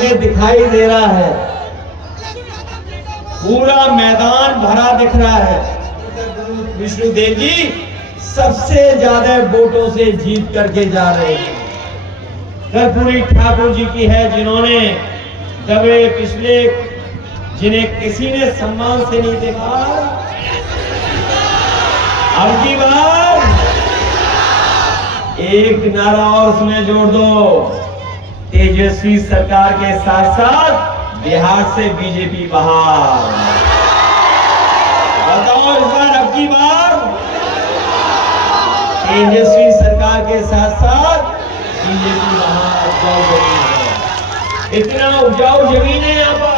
हमें दिखाई दे रहा है, पूरा मैदान भरा दिख रहा है। विष्णुदेव जी सबसे ज्यादा वोटों से जीत करके जा रहे हैं। कर्पूरी ठाकुर जी की है, जिन्होंने दबे पिछले, जिन्हें किसी ने सम्मान से नहीं देखा, अब की बार एक नारा और उसमें जोड़ दो, तेजस्वी सरकार के साथ साथ बिहार से बीजेपी बाहर। बताओ इस बार अब की बार तेजस्वी सरकार के साथ साथ बीजेपी बाहर। उपजाऊ जमीन है, इतना उपजाऊ जमीन है यहाँ पर।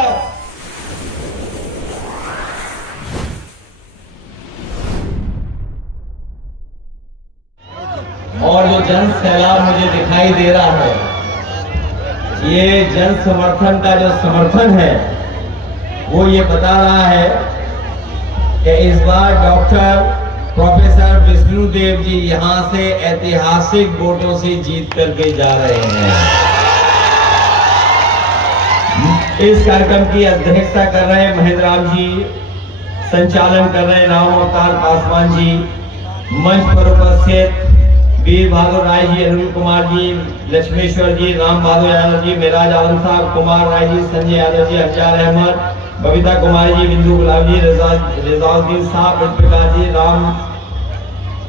और जो जन सैलाब मुझे दिखाई दे रहा है, ये जन समर्थन का जो समर्थन है वो ये बता रहा है कि इस बार डॉक्टर प्रोफेसर विष्णुदेव जी यहां से ऐतिहासिक वोटों से जीत करके जा रहे हैं। इस कार्यक्रम की अध्यक्षता कर रहे हैं महेंद्र राम जी, संचालन कर रहे हैं राम अवतार पासवान जी, मंच पर उपस्थित वीर बहादुर राय जी, अरुण कुमार जी, लक्ष्मेश्वर जी, राम बहादुर यादव जी, मेराज आलम साहब, कुमार राय जी, संजय यादव जी, अफजार अहमद, बबीता कुमारी जी, बिंदु गुलाब जी, रिजाउद्दीन साहब, प्रकाश जी, राम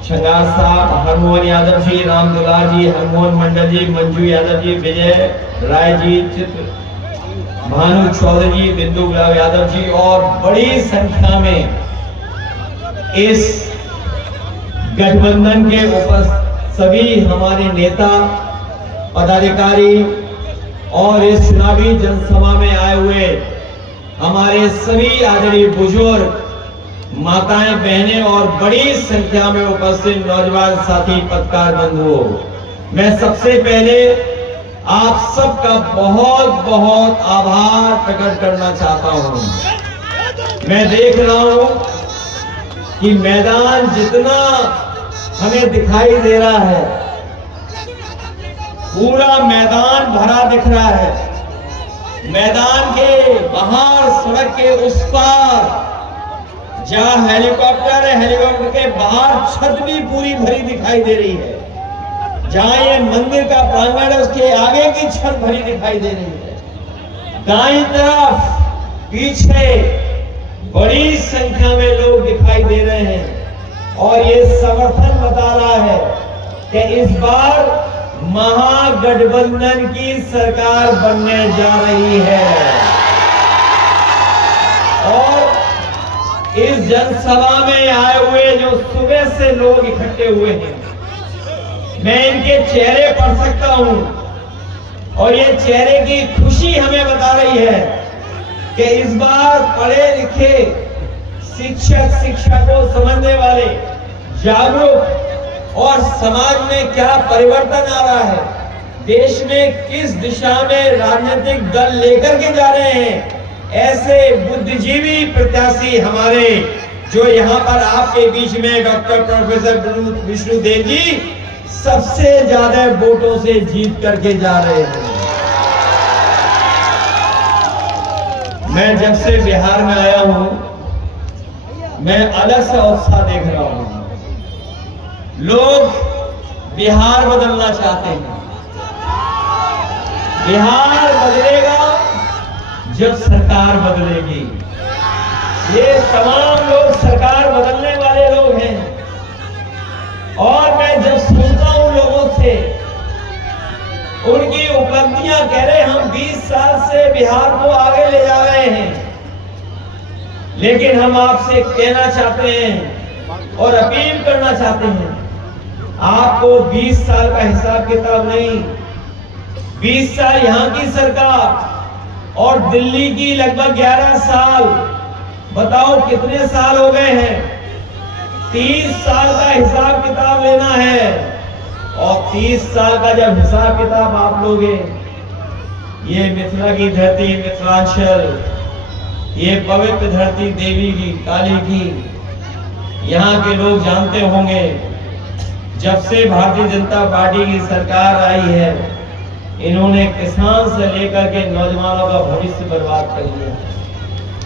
छंगार साहब, हरमोहन यादव जी, राम दुलार जी, हरमोहन मंडल जी, मंजू यादव जी, विजय राय जी, चित्र भानु चौधरी जी, बिंदु गुलाब यादव जी और बड़ी संख्या में इस गठबंधन के उपस्थित सभी हमारे नेता पदाधिकारी और इस चुनावी जनसभा में आए हुए हमारे सभी आदरणीय बुजुर्ग, माताएं, बहनें और बड़ी संख्या में उपस्थित नौजवान साथी पत्रकार बंधुओं, मैं सबसे पहले आप सबका बहुत बहुत आभार प्रकट करना चाहता हूं। मैं देख रहा हूं कि मैदान जितना हमें दिखाई दे रहा है, पूरा मैदान भरा दिख रहा है। मैदान के बाहर, सड़क के उस पार जहां हेलीकॉप्टर है, हेलीकॉप्टर के बाहर छत भी पूरी भरी दिखाई दे रही है। जहां ये मंदिर का प्रांगण है उसके आगे की छत भरी दिखाई दे रही है। दाईं तरफ पीछे बड़ी संख्या में लोग दिखाई दे रहे हैं और ये समर्थन बता रहा है कि इस बार महागठबंधन की सरकार बनने जा रही है। और इस जनसभा में आए हुए जो सुबह से लोग इकट्ठे हुए हैं, मैं इनके चेहरे पढ़ सकता हूं और ये चेहरे की खुशी हमें बता रही है कि इस बार पढ़े लिखे शिक्षक, शिक्षा को समझने वाले, जागरूक और समाज में क्या परिवर्तन आ रहा है, देश में किस दिशा में राजनीतिक दल लेकर के जा रहे हैं, ऐसे बुद्धिजीवी प्रत्याशी हमारे जो यहाँ पर आपके बीच में डॉक्टर प्रोफेसर विष्णुदेव जी सबसे ज्यादा वोटों से जीत करके जा रहे हैं। मैं जब से बिहार में आया हूं, मैं अलग सा उत्साह देख रहा हूं। लोग बिहार बदलना चाहते हैं। बिहार बदलेगा जब सरकार बदलेगी। ये तमाम लोग सरकार बदलने वाले लोग हैं और मैं जब सुनता हूं लोगों से उनकी उपलब्धियां, कह रहे हम 20 साल से बिहार को आगे ले जा रहे हैं, लेकिन हम आपसे कहना चाहते हैं और अपील करना चाहते हैं, आपको 20 साल का हिसाब किताब नहीं, 20 साल यहाँ की सरकार और दिल्ली की लगभग 11 साल, बताओ कितने साल हो गए हैं। 30 साल का हिसाब किताब लेना है और 30 साल का जब हिसाब किताब आप लोगे, ये मिथिला की धरती, मिथिलांचल, ये पवित्र धरती देवी की, काली की, यहाँ के लोग जानते होंगे, जब से भारतीय जनता पार्टी की सरकार आई है, इन्होंने किसान से लेकर के नौजवानों का भविष्य बर्बाद कर दिया।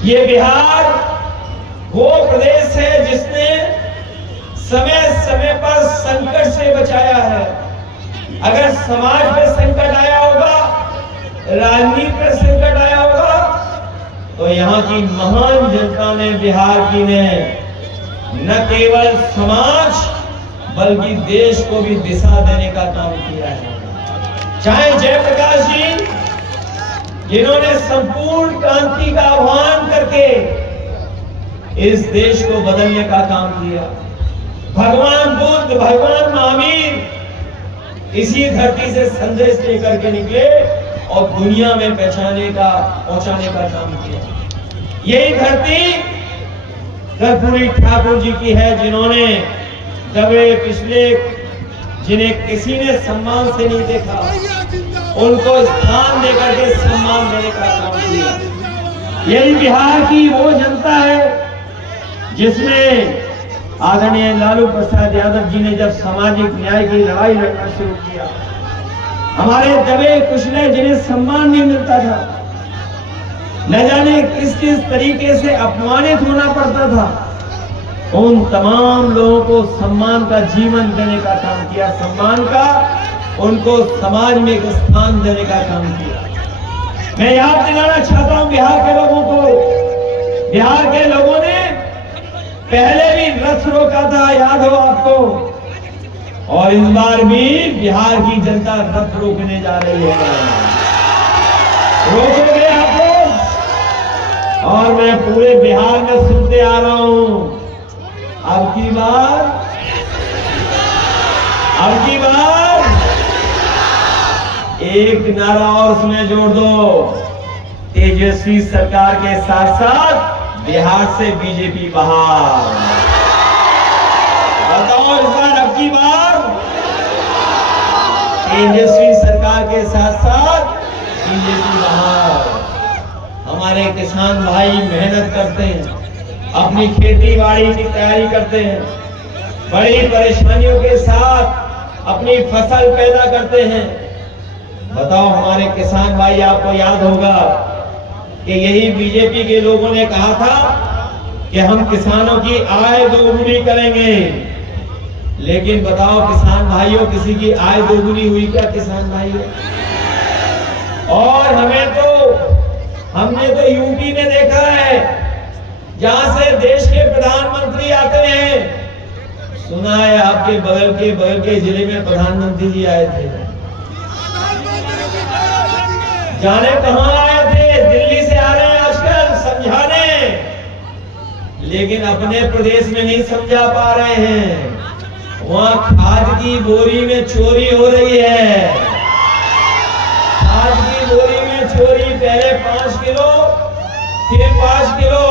ये बिहार वो प्रदेश है जिसने समय समय पर संकट से बचाया है। अगर समाज पे संकट आया होगा, राजनीति पर संकट आया होगा, तो यहाँ की महान जनता ने, बिहार की ने न केवल समाज बल्कि देश को भी दिशा देने का काम किया है। चाहे जयप्रकाश जी, जिन्होंने संपूर्ण क्रांति का आह्वान करके इस देश को बदलने का काम किया, भगवान बुद्ध, भगवान महावीर इसी धरती से संदेश लेकर के निकले और दुनिया में पहुंचाने का काम किया। यही धरती कर्पूरी ठाकुर जी की है, जिन्होंने दबे पिछले, जिन्हें किसी ने सम्मान से नहीं देखा, उनको स्थान देकर के सम्मान देने का काम किया। यही बिहार की वो जनता है जिसमें आदरणीय लालू प्रसाद यादव जी ने जब सामाजिक न्याय की लड़ाई लड़ना शुरू किया, हमारे दबे कुचले जिन्हें सम्मान नहीं मिलता था, न जाने किस किस तरीके से अपमानित होना पड़ता था, उन तमाम लोगों को सम्मान का जीवन देने का काम किया, सम्मान का उनको समाज में एक स्थान देने का काम किया। मैं याद दिलाना चाहता हूं बिहार के लोगों को, बिहार के लोगों ने पहले भी रथ रोका था, याद हो आपको, और इस बार भी बिहार की जनता रथ रोकने जा रही है। रोकोगे आप लोग? और मैं पूरे बिहार में सुनते आ रहा हूं, अब की बार एक नारा और उसमें जोड़ दो, तेजस्वी सरकार के साथ साथ बिहार से बीजेपी बाहर। बताओ इस बार अब की बार तेजस्वी सरकार के साथ साथ बीजेपी बाहर। हमारे किसान भाई मेहनत करते हैं, अपनी खेती बाड़ी की तैयारी करते हैं, बड़ी परेशानियों के साथ अपनी फसल पैदा करते हैं। बताओ हमारे किसान भाई, आपको याद होगा कि यही बीजेपी के लोगों ने कहा था कि हम किसानों की आय दोगुनी करेंगे, लेकिन बताओ किसान भाइयों, किसी की आय दोगुनी हुई क्या किसान भाइयों? और हमने तो यूपी में देखा है, जहां से देश के प्रधानमंत्री आते हैं, सुना है आपके बगल के जिले में प्रधानमंत्री जी आए थे, जाने कहां आए थे, दिल्ली से आ रहे हैं आजकल समझाने, लेकिन अपने प्रदेश में नहीं समझा पा रहे हैं। वहां खाद की बोरी में चोरी हो रही है, खाद की बोरी में चोरी, पहले 5 किलो फिर 5 किलो।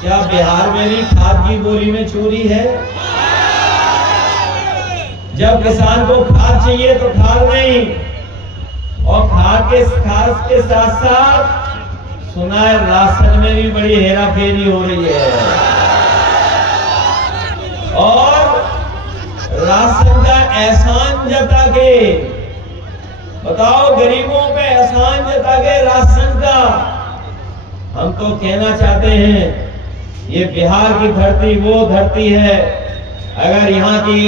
क्या बिहार में भी खाद की बोरी में चोरी है? जब किसान को खाद चाहिए तो खाद नहीं, और खाद के साथ साथ सुना है राशन में भी बड़ी हेराफेरी हो रही है, और राशन का एहसान जता के, बताओ गरीबों पे एहसान जता के राशन का। हम तो कहना चाहते हैं, ये बिहार की धरती वो धरती है, अगर यहाँ की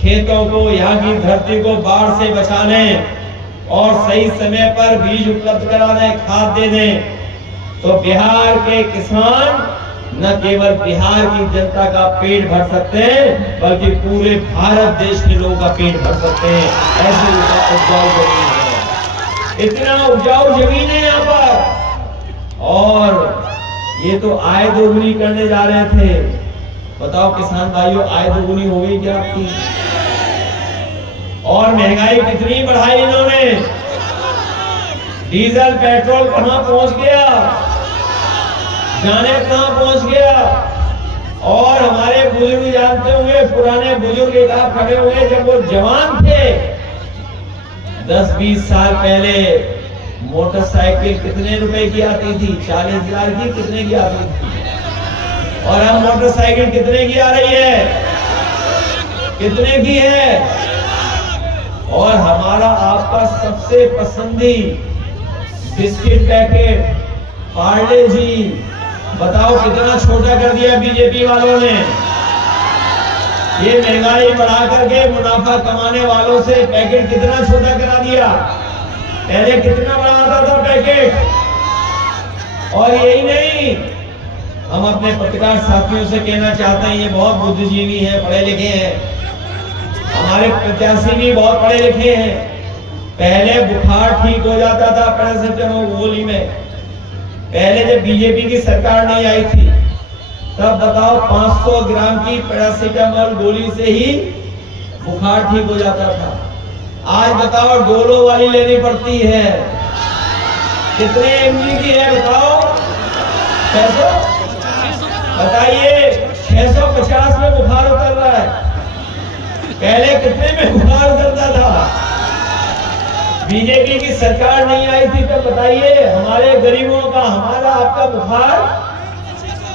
खेतों को, यहाँ की धरती को बाढ़ से बचाने और सही समय पर बीज उपलब्ध करा दें, खाद दे दें, तो बिहार के किसान न केवल बिहार की जनता का पेट भर सकते हैं, बल्कि पूरे भारत देश के लोगों का पेट भर सकते हैं। ऐसी उपजाऊ जमीन है, इतना उपजाऊ जमीन है यहाँ पर, और ये तो आय दोगुनी करने जा रहे थे। बताओ किसान भाइयों, आय दोगुनी हो गई क्या आपकी? और महंगाई कितनी बढ़ाई इन्होंने, डीजल पेट्रोल कहां पहुंच गया, जाने कहां पहुंच गया। और हमारे बुजुर्ग जानते होंगे, पुराने बुजुर्ग एक आप खड़े होंगे, जब वो जवान थे 10-20 साल पहले मोटरसाइकिल कितने रुपए की आती थी? 40,000 की, कितने की आती थी? और अब मोटरसाइकिल कितने की आ रही है? कितने की है? और हमारा आपका सबसे पसंदी बिस्किट पैकेट पार्ले जी, बताओ कितना छोटा कर दिया बीजेपी वालों ने। ये महंगाई बढ़ा करके मुनाफा कमाने वालों से पैकेट कितना छोटा करा दिया। पहले कितना बड़ा आता था पैकेट। और यही नहीं, हम अपने पत्रकार साथियों से कहना चाहते हैं, ये बहुत बुद्धिजीवी हैं, पढ़े लिखे हैं, हमारे प्रत्याशी भी बहुत पढ़े लिखे हैं। पहले बुखार ठीक हो जाता था पैरासिटामोल गोली में। पहले जब बीजेपी की सरकार नहीं आई थी तब बताओ 500 ग्राम की पैरासिटामोल गोली से ही बुखार ठीक हो जाता था। आज बताओ डोलो वाली लेनी पड़ती है। कितने एमजी की है बताओ? 600? बताइए 650 में बुखार उतर रहा है। पहले कितने में बुखार उतरता था? बीजेपी की सरकार नहीं आई थी तब बताइए हमारे गरीबों का, हमारा आपका बुखार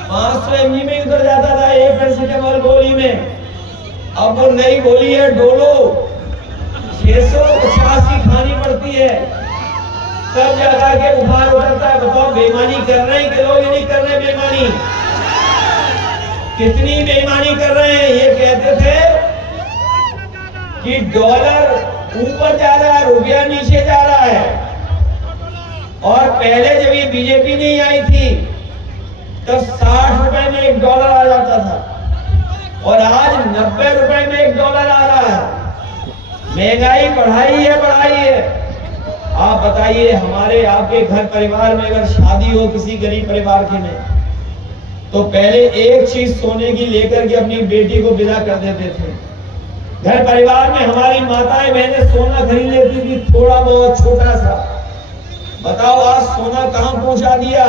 500 एमजी में उतर जाता था एक पैरासिटामोल गोली में। अब वो नई गोली है डोलो, 650 की खानी पड़ती है तब जाकर के बुखार उतरता है। बताओ बेईमानी कर रहे हैं कि लोग नहीं कर रहे बेईमानी? कितनी बेईमानी कर रहे हैं। ये कहते थे कि डॉलर ऊपर जा रहा है, रुपया नीचे जा रहा है। और पहले जब ये बीजेपी नहीं आई थी तब 60 रुपए में एक डॉलर आ जाता था और आज 90 रुपए में एक डॉलर आ रहा है। महंगाई बढ़ाई है। आप बताइए हमारे आपके घर परिवार में अगर शादी हो किसी गरीब परिवार के में तो पहले एक चीज सोने की लेकर के अपनी बेटी को विदा कर देते थे। घर परिवार में हमारी माताएं बहनें सोना खरीद लेती थी, थोड़ा बहुत छोटा सा। बताओ आज सोना कहां पहुंचा दिया,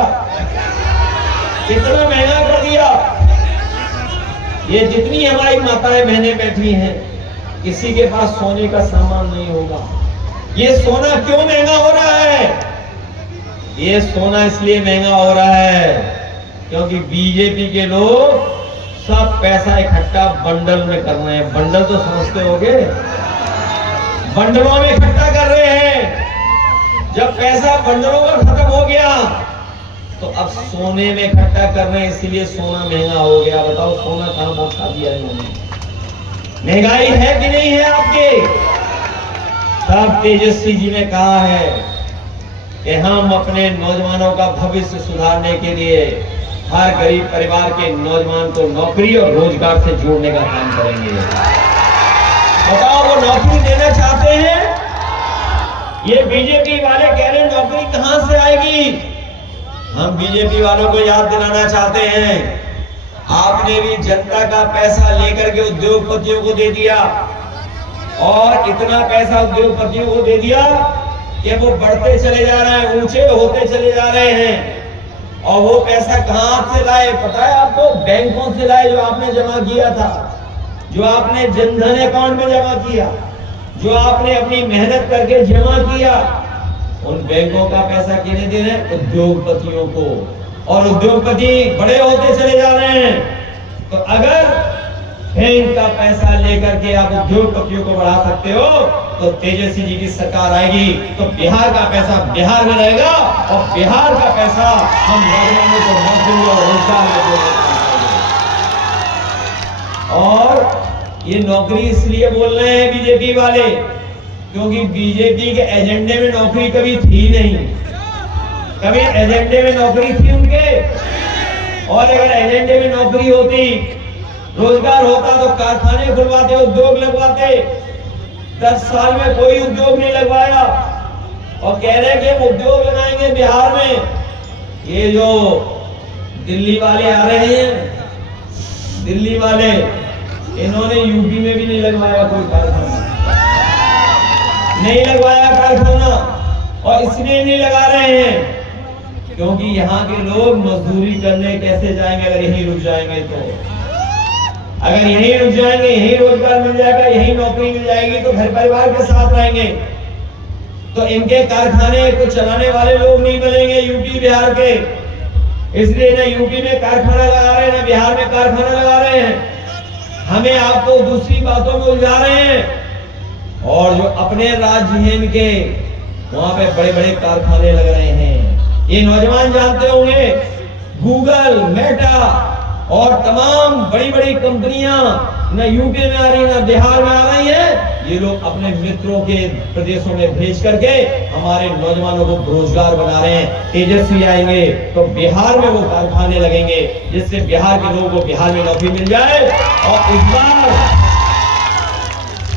कितना महंगा कर दिया। ये जितनी हमारी माताएं बहनें बैठी हैं किसी के पास सोने का सामान नहीं होगा। ये सोना क्यों महंगा हो रहा है? ये सोना इसलिए महंगा हो रहा है क्योंकि बीजेपी के लोग सब पैसा इकट्ठा बंडल में कर रहे हैं। बंडल तो समझते होंगे, बंडलों में इकट्ठा कर रहे हैं। जब पैसा बंडलों में खत्म हो गया तो अब सोने में इकट्ठा कर रहे हैं, इसीलिए सोना महंगा हो गया। बताओ सोना कहां पहुंचा दिया इन्होंने? महंगाई है कि नहीं है आपके? तब तेजस्वी जी ने कहा है कि हम अपने नौजवानों का भविष्य सुधारने के लिए हर गरीब परिवार के नौजवान को नौकरी और रोजगार से जोड़ने का काम करेंगे। बताओ वो नौकरी देना चाहते हैं? ये बीजेपी वाले कह रहे हैं नौकरी कहां से आएगी? हम बीजेपी वालों को याद दिलाना चाहते हैं, आपने भी जनता का पैसा लेकर के उद्योगपतियों को दे दिया और इतना पैसा उद्योगपतियों को दे दिया कि वो बढ़ते चले जा रहे हैं, ऊंचे होते चले जा रहे हैं। और वो पैसा कहां से लाए पता है आपको? बैंकों से लाए, जो आपने जमा किया था, जो आपने जनधन अकाउंट में जमा किया, जो आपने अपनी मेहनत करके जमा किया, उन बैंकों का पैसा किन्हें दे रहे हैं? उद्योगपतियों को। और उद्योगपति बड़े होते चले जा रहे हैं। तो अगर बैंक का पैसा लेकर के आप उद्योगपतियों को बढ़ा सकते हो तो तेजस्वी जी की सरकार आएगी तो बिहार का पैसा बिहार में रहेगा और बिहार का पैसा हम नौजवानों को नौकरी और रोजगार में देंगे। और ये नौकरी इसलिए बोल रहे हैं बीजेपी वाले क्योंकि बीजेपी के एजेंडे में नौकरी कभी थी नहीं। कभी एजेंडे में नौकरी थी उनके? और अगर एजेंडे में नौकरी होती, रोजगार होता तो कारखाने खुलवाते, उद्योग लगवाते। 10 साल में कोई उद्योग नहीं लगवाया और कह रहे कि हम उद्योग लगाएंगे बिहार में। ये जो दिल्ली वाले आ रहे हैं, दिल्ली वाले, इन्होंने यूपी में भी नहीं लगवाया कोई कारखाना, नहीं लगवाया कारखाना। और इसलिए नहीं लगा रहे हैं क्योंकि यहाँ के लोग मजदूरी करने कैसे जाएंगे अगर यहीं रुक जाएंगे तो? अगर यहीं रुक जाएंगे, यहीं रोजगार मिल जाएगा, यहीं नौकरी मिल जाएगी तो घर परिवार के साथ रहेंगे। तो इनके कारखाने को चलाने वाले लोग नहीं मिलेंगे यूपी बिहार के, इसलिए ना यूपी में कारखाना लगा रहे हैं ना बिहार में कारखाना लगा रहे हैं। हमें आपको दूसरी बातों में उलझा रहे हैं और जो अपने राज्य हैं इनके, वहां पे बड़े बड़े कारखाने लग रहे हैं। ये नौजवान जानते होंगे, गूगल, मेटा और तमाम बड़ी बड़ी कंपनियां न यूपी में आ रही न बिहार में आ रही है। ये लोग अपने मित्रों के प्रदेशों में भेज करके हमारे नौजवानों को बेरोजगार बना रहे हैं। तेजस्वी आएंगे तो बिहार में वो कारखाने लगेंगे, जिससे बिहार के लोगों को बिहार में नौकरी मिल जाए। और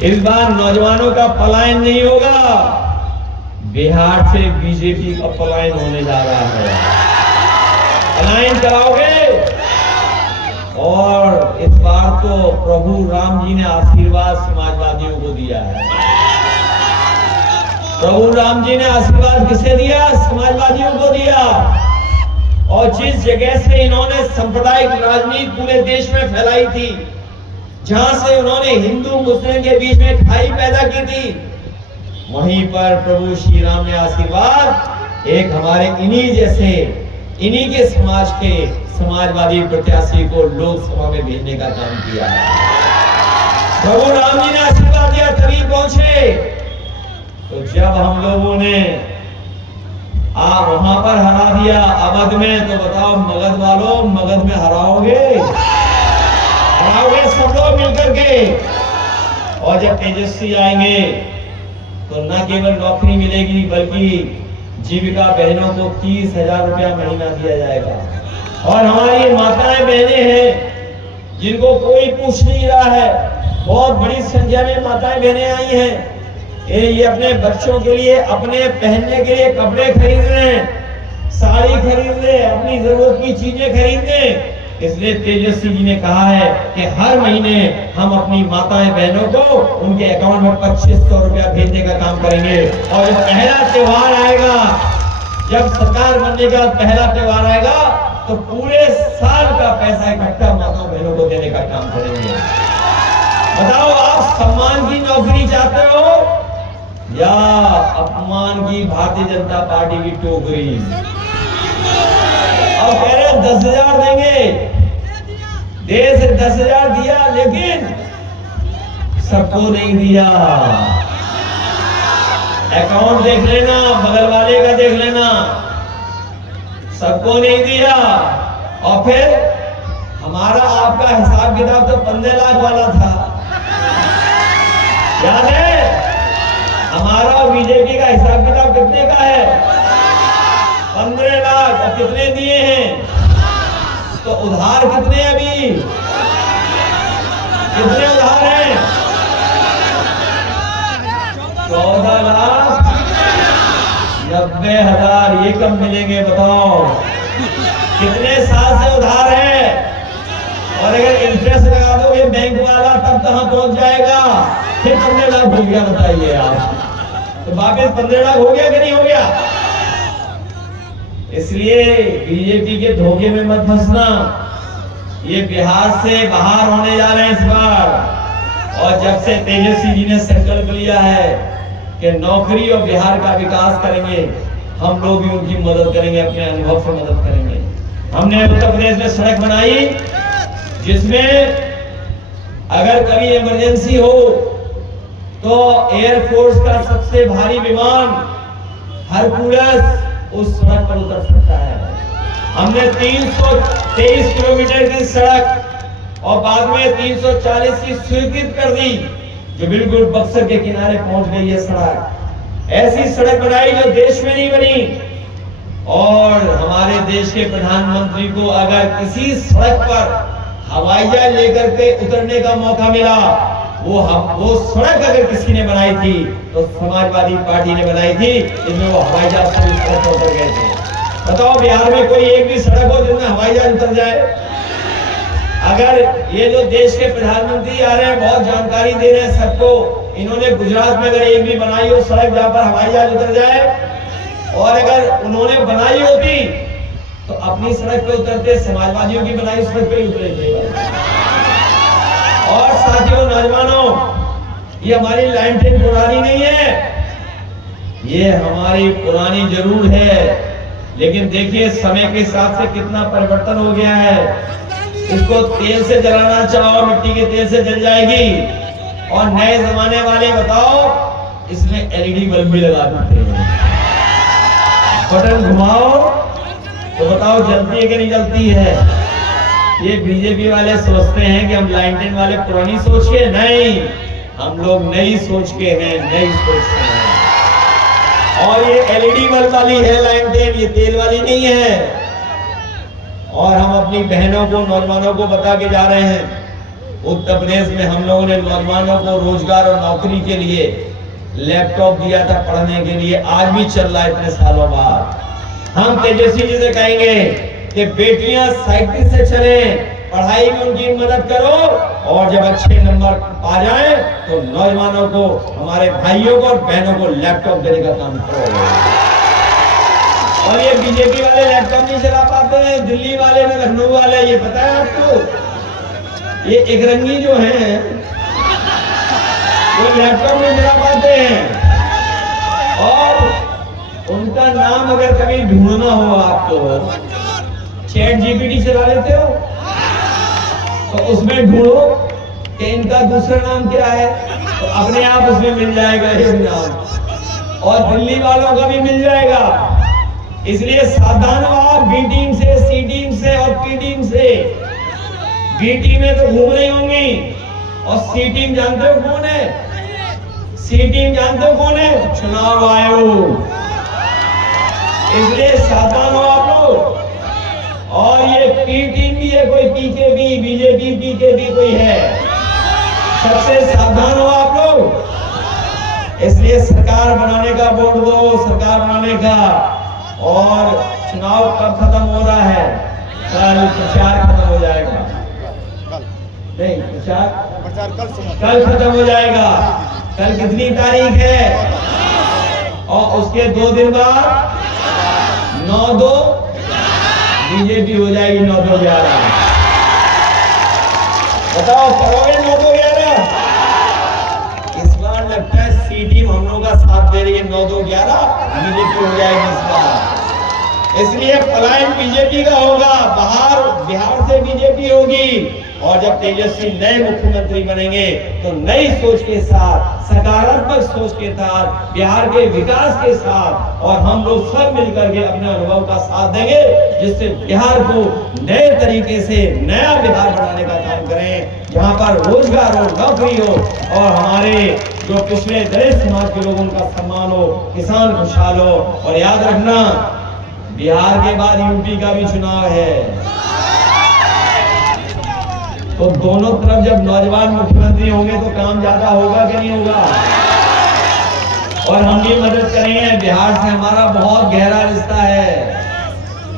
इस बार नौजवानों का पलायन नहीं होगा, बिहार से बीजेपी का पलायन होने जा रहा है। पलायन कराओगे? और इस बार तो प्रभु राम जी ने आशीर्वाद समाजवादियों को दिया है। प्रभु राम जी ने आशीर्वाद किसे दिया? समाजवादियों को दिया। और जिस जगह से इन्होंने सांप्रदायिक राजनीति पूरे देश में फैलाई थी, जहां से उन्होंने हिंदू मुस्लिम के बीच में खाई पैदा की थी, वहीं पर प्रभु श्री राम ने आशीर्वाद एक हमारे इन्हीं के समाज के समाजवादी प्रत्याशी को लोकसभा में भेजने का काम किया है। प्रभु राम जी ने आशीर्वाद दिया तभी पहुंचे। तो जब हम लोगों ने वहां पर हरा दिया अवध में, तो बताओ मगध वालों, मगध में हराओगे सब लोग मिलकर के। और जब तेजस्वी आएंगे तो न केवल नौकरी मिलेगी, बल्कि जीविका बहनों को 30,000 रुपया महीना दिया जाएगा। और हमारी माताएं बहनें हैं जिनको कोई पूछ नहीं रहा है, बहुत बड़ी संख्या में माताएं बहनें आई हैं। ये अपने बच्चों के लिए, अपने पहनने के लिए कपड़े खरीद रहे हैं, साड़ी खरीद रहे, अपनी जरूरत की चीजें खरीद रहे। इसलिए तेजस्वी जी ने कहा है कि हर महीने हम अपनी माताएं बहनों को उनके अकाउंट में 2500 रुपया भेजने का काम करेंगे। और जब पहला त्योहार आएगा, जब सरकार बनने का पहला त्योहार आएगा, तो पूरे साल का पैसा इकट्ठा माताओं बहनों को देने का काम करेंगे। बताओ, आप सम्मान की नौकरी चाहते हो या अपमान की भारतीय जनता पार्टी की टोकरी? और कह रहे 10,000 देंगे, देश 10,000 दिया, लेकिन सबको नहीं दिया। अकाउंट देख लेना, बगल वाले का देख लेना, सबको नहीं दिया। और फिर हमारा आपका हिसाब किताब तो 15 लाख वाला था, याद है? हमारा और बीजेपी का हिसाब किताब कितने का है? 15 लाख। और कितने दिए हैं? तो उधार कितने अभी? कितने उधार हैं? 14 लाख 90,000। ये कब मिलेंगे बताओ? कितने साल से उधार है? और अगर इंटरेस्ट लगा दोगे बैंक वाला, तब कहां पहुंच जाएगा? फिर 15 लाख हो गया, बताइए आप। तो वापिस 15 लाख हो गया कि नहीं हो गया? इसलिए बीजेपी के धोखे में मत फंसना। ये बिहार से बाहर होने जा रहे हैं इस बार। और जब से तेजस्वी जी ने संकल्प लिया है कि नौकरी और बिहार का विकास करेंगे, हम लोग भी उनकी मदद करेंगे, अपने अनुभव से मदद करेंगे। हमने उत्तर प्रदेश में सड़क बनाई जिसमें अगर कभी इमरजेंसी हो तो एयरफोर्स का सबसे भारी विमान हरकुलस उस सड़क पर उतर सकता है। हमने 323 किलोमीटर की सड़क और बाद में 340 की स्वीकृत कर दी, जो बिल्कुल बक्सर के किनारे पहुंच गई है सड़क। ऐसी सड़क बनाई जो देश में नहीं बनी। और हमारे देश के प्रधानमंत्री को अगर किसी सड़क पर हवाई जहाज लेकर के उतरने का मौका मिला, वो सड़क अगर किसी ने बनाई थी तो समाजवादी पार्टी ने बनाई थी, जिसमें वो हवाई जहाज से सड़क पर उतर गए थे। बताओ, बिहार में कोई एक भी सड़क हो जिसमें हवाई जहाज उतर जाए? अगर ये जो देश के प्रधानमंत्री आ रहे हैं, बहुत जानकारी दे रहे हैं सबको, इन्होंने गुजरात में अगर एक भी बनाई हो सड़क जहां पर हवाई जहाज उतर जाए, और अगर उन्होंने बनाई होती तो अपनी सड़क पे उतरते, समाजवादियों की बनाई सड़क पे उतरे थे। और साथियों, नौजवानों, ये हमारी लाइन ट्रेन पुरानी नहीं है, ये हमारी पुरानी जरूर है, लेकिन देखिए समय के हिसाब से कितना परिवर्तन हो गया है। इसको तेल से जलाना चाहो, मिट्टी के तेल से जल जाएगी। और नए जमाने वाले बताओ इसमें एलईडी बल्ब भी लगा देते हैं। बटन घुमाओ तो बताओ जलती है कि नहीं जलती है। ये बीजेपी वाले सोचते हैं कि हम लाइनटेन वाले पुरानी सोच के, नहीं, हम लोग नई सोच के हैं, नई सोच के हैं। और ये एलईडी बल्ब वाली है लाइनटेन, ये तेल वाली नहीं है। और हम अपनी बहनों को, नौजवानों को बता के जा रहे हैं, उत्तर प्रदेश में हम लोगों ने नौजवानों को रोजगार और नौकरी के लिए लैपटॉप दिया था पढ़ने के लिए, आज भी चल रहा है इतने सालों बाद। हम तेजस्वी जी से कहेंगे कि बेटियां साइकिल से चलें, पढ़ाई में उनकी मदद करो, और जब अच्छे नंबर पा जाएं तो नौजवानों को, हमारे भाइयों को और बहनों को लैपटॉप देने का काम करो। और ये बीजेपी वाले लैपटॉप नहीं चला पाते हैं, दिल्ली वाले ने, लखनऊ वाले, ये पता है आपको? ये एक रंगी जो है वो लैपटॉप नहीं चला पाते हैं। और उनका नाम अगर कभी ढूंढना हो आपको, चैट जीपीटी चला लेते हो तो उसमें ढूंढो कि इनका दूसरा नाम क्या है, तो अपने आप उसमें मिल जाएगा ये नाम, और दिल्ली वालों का भी मिल जाएगा। इसलिए सावधान हो आप बी टीम से, सी टीम से और पी टीम से। बी टीम में तो घूम रही होंगी, और सी टीम जानते हो कौन है? सी टीम जानते हो कौन है? चुनाव आयोग। इसलिए सावधान हो आप लोग। और ये पी टीम भी है, कोई पीकेबी, बीजेपी पीकेबी कोई है, सबसे सावधान हो आप लोग। इसलिए सरकार बनाने का वोट दो, सरकार बनाने का। और चुनाव कब खत्म हो रहा है? कल प्रचार खत्म हो जाएगा। नहीं, प्रचार कल खत्म हो जाएगा। कल कितनी तारीख है? और उसके 2 दिन बाद 9-2 बीजेपी हो जाएगी। 9-2-11 बताओ, करोगे 9-2-11? इस बार लगता है सी टीम हम लोगों का साथ दे रही है। 9-2-11 बीजेपी हो जाएगी इस बार। इसलिए पलायन बीजेपी का होगा, बिहार से बीजेपी होगी। और जब तेजस्वी नए मुख्यमंत्री बनेंगे तो नई सोच के साथ, सकारात्मक सोच के साथ, बिहार के विकास के साथ, और हम लोग सब मिलकर के अपने अनुभव का साथ देंगे, जिससे बिहार को नए तरीके से नया बिहार बनाने का काम करें, जहां पर रोजगार हो, नौकरी हो, और हमारे जो पिछड़े दलित समाज के लोगों का सम्मान हो, किसान खुशहाल हो। और याद रखना, बिहार के बाद यूपी का भी चुनाव है, तो दोनों तरफ जब नौजवान मुख्यमंत्री होंगे तो काम ज्यादा होगा कि नहीं होगा? और हम भी मदद करेंगे। बिहार से हमारा बहुत गहरा रिश्ता है।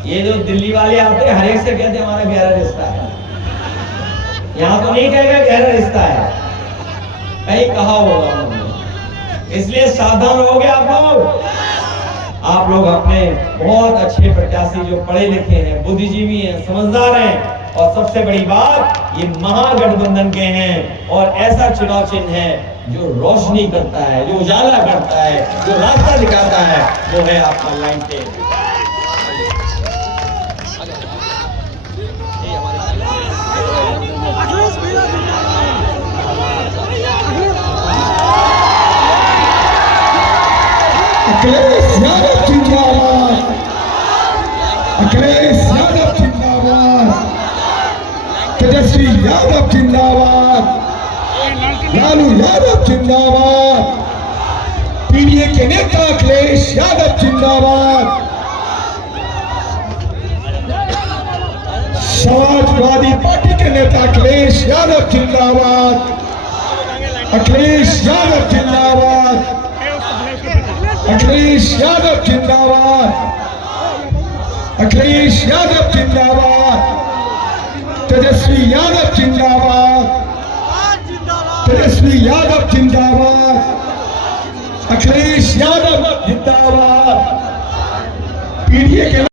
ये जो दिल्ली वाले आते हैं, हर एक से कहते हैं हमारा गहरा रिश्ता है। यहाँ तो नहीं कहेगा गहरा रिश्ता है, कहीं कहा होगा उन्होंने। इसलिए सावधान हो गए आप लोग अपने बहुत अच्छे प्रत्याशी जो पढ़े लिखे हैं, बुद्धिजीवी हैं, समझदार हैं, और सबसे बड़ी बात, ये महागठबंधन के हैं। और ऐसा चुनाव चिन्ह है जो रोशनी करता है, जो उजाला करता है, जो रास्ता दिखाता है, वो है आपका लाइनटेन। अखिलेश यादव जिंदाबाद, अखिलेश यादव जिंदाबाद, तेजस्वी यादव जिंदाबाद, लालू यादव जिंदाबाद, पीडीए के नेता अखिलेश यादव जिंदाबाद, समाजवादी पार्टी के नेता अखिलेश यादव जिंदाबाद, अखिलेश यादव जिंदाबाद, अखिलेश यादव जिंदाबाद, अखिलेश यादव जिंदाबाद, तेजस्वी यादव जिंदाबाद, तेजस्वी यादव जिंदाबाद, अखिलेश यादव जिंदाबाद, पीडीए के